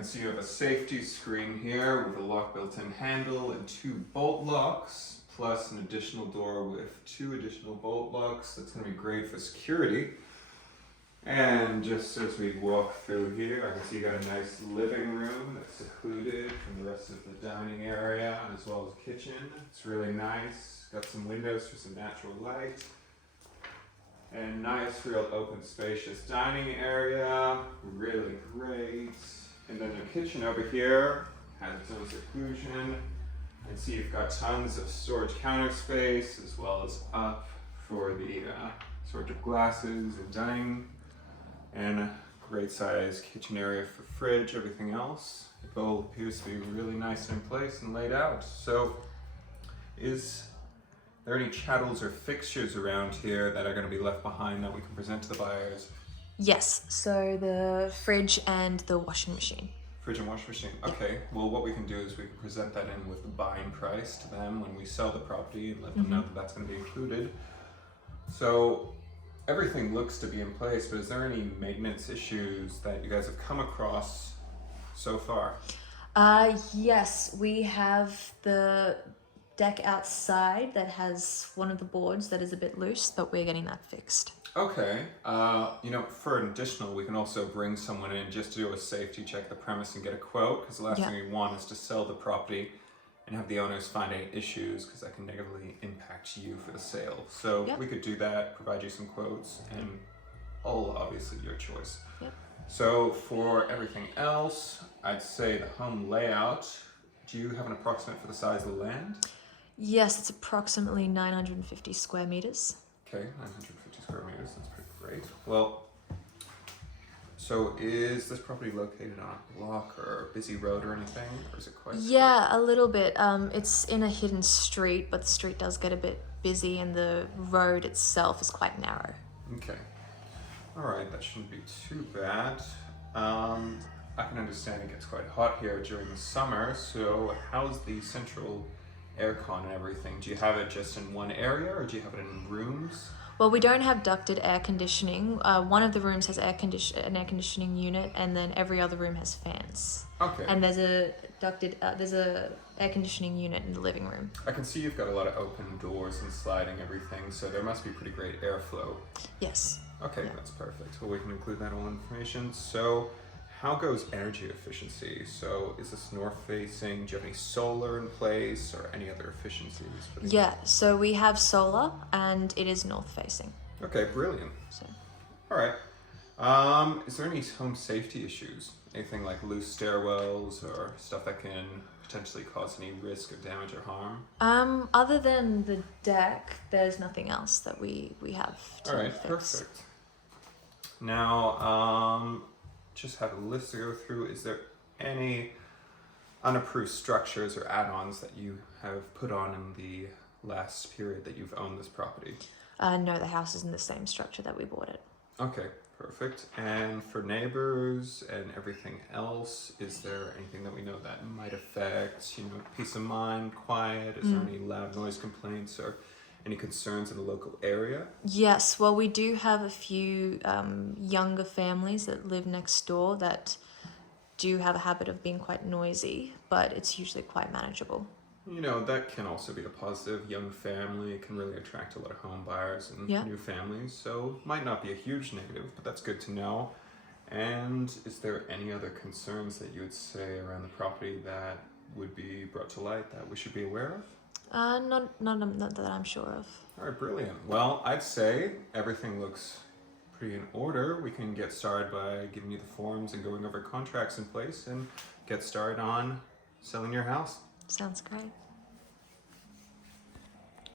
can see you have a safety screen here with a lock built-in handle and 2 bolt locks, plus an additional door with 2 additional bolt locks. That's going to be great for security. And just as we walk through here, I can see you got a nice living room that's secluded from the rest of the dining area, as well as the kitchen. It's really nice. Got some windows for some natural light. And nice, real open, spacious dining area. Really great. And then the kitchen over here has its own seclusion. And see you've got tons of storage counter space, as well as up for the storage of glasses and dining. And a great size kitchen area for fridge, everything else. It all appears to be really nice and in place and laid out. So, is there any chattels or fixtures around here that are going to be left behind that we can present to the buyers? Yes, so the fridge and the washing machine. Fridge and washing machine. Okay, well what we can do is we can present that in with the buying price to them when we sell the property and let them know that that's going to be included. So everything looks to be in place, but is there any maintenance issues that you guys have come across so far? Yes, we have the deck outside that has one of the boards that is a bit loose, but we're getting that fixed. Okay, for an additional, we can also bring someone in just to do a safety check the premise and get a quote, because the last thing we want is to sell the property and have the owners find any issues, because that can negatively impact you for the sale. So we could do that, provide you some quotes, and all obviously your choice. Yep. So for everything else, I'd say the home layout, do you have an approximate for the size of the land? Yes, it's approximately 950 square meters. Okay, 950 square meters, that's pretty great. Well, so is this property located on a block or a busy road or anything, or is it quite? Yeah, a little bit. It's in a hidden street, but the street does get a bit busy and the road itself is quite narrow. Okay. All right, that shouldn't be too bad. I can understand it gets quite hot here during the summer, so how's the central aircon and everything? Do you have it just in one area, or do you have it in rooms? Well, we don't have ducted air conditioning. One of the rooms has an air conditioning unit, and then every other room has fans. Okay. And there's a air conditioning unit in the living room. I can see you've got a lot of open doors and sliding everything, so there must be pretty great airflow. Yes. Okay, that's perfect. Well, we can include that all information. So, how goes energy efficiency? So, is this north facing? Do you have any solar in place or any other efficiencies? Yeah, so we have solar and it is north facing. Okay, brilliant. So. All right. Is there any home safety issues? Anything like loose stairwells or stuff that can potentially cause any risk of damage or harm? Other than the deck, there's nothing else that we have to All right, fix. perfect. Now, just have a list to go through. Is there any unapproved structures or add-ons that you have put on in the last period that you've owned this property? No, the house is in the same structure that we bought it. Okay, perfect. And for neighbors and everything else, is there anything that we know that might affect, peace of mind, quiet? Is there any loud noise complaints or any concerns in the local area? Yes, well, we do have a few younger families that live next door that do have a habit of being quite noisy, but it's usually quite manageable. That can also be a positive. Young family can really attract a lot of home buyers and new families, so might not be a huge negative, but that's good to know. And is there any other concerns that you would say around the property that would be brought to light that we should be aware of? Not that I'm sure of. All right, brilliant. Well, I'd say everything looks pretty in order. We can get started by giving you the forms and going over contracts in place and get started on selling your house. Sounds great.